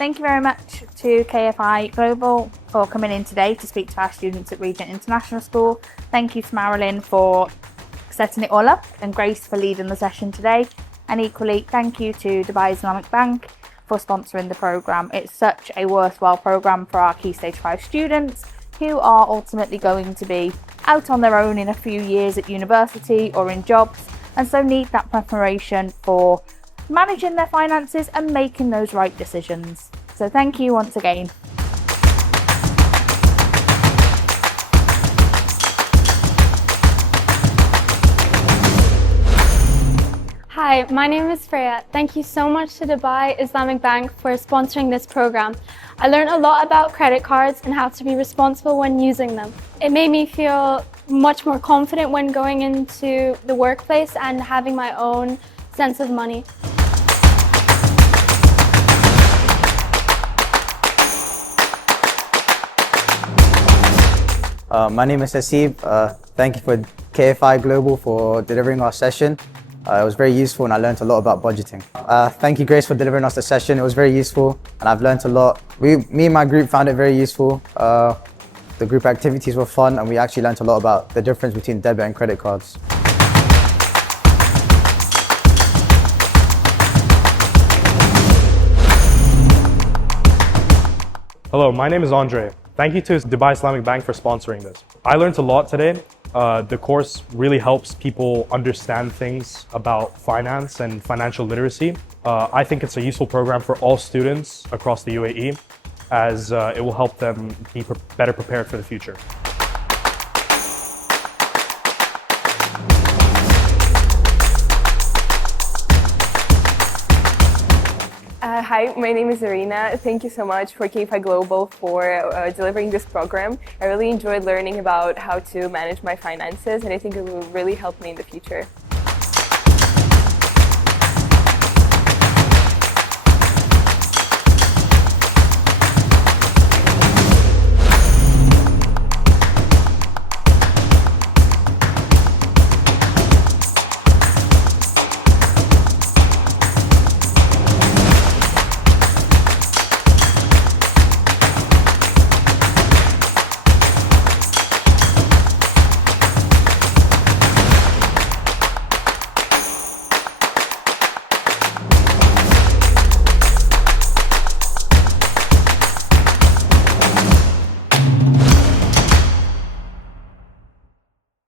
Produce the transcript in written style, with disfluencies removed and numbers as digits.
Thank you very much to KFI Global for coming in today to speak to our students at Regent International School. Thank you to Marilyn for setting it all up and Grace for leading the session today. And equally, thank you to Dubai Islamic Bank for sponsoring the programme. It's such a worthwhile programme for our Key Stage 5 students who are ultimately going to be out on their own in a few years at university or in jobs, and so need that preparation for managing their finances and making those right decisions. So thank you once again. Hi, my name is Freya. Thank you so much to Dubai Islamic Bank for sponsoring this program. I learned a lot about credit cards and how to be responsible when using them. It made me feel much more confident when going into the workplace and having my own sense of money. My name is Hasib. Thank you for KFI Global for delivering our session. It was very useful and I learned a lot about budgeting. Thank you, Grace, for delivering us the session. It was very useful and I've learned a lot. Me and my group found it very useful. The group activities were fun and we actually learned a lot about the difference between debit and credit cards. Hello, my name is Andre. Thank you to Dubai Islamic Bank for sponsoring this. I learned a lot today. The course really helps people understand things about finance and financial literacy. I think it's a useful program for all students across the UAE, as it will help them be better prepared for the future. Hi, my name is Irina. Thank you so much for KFI Global for delivering this program. I really enjoyed learning about how to manage my finances, and I think it will really help me in the future.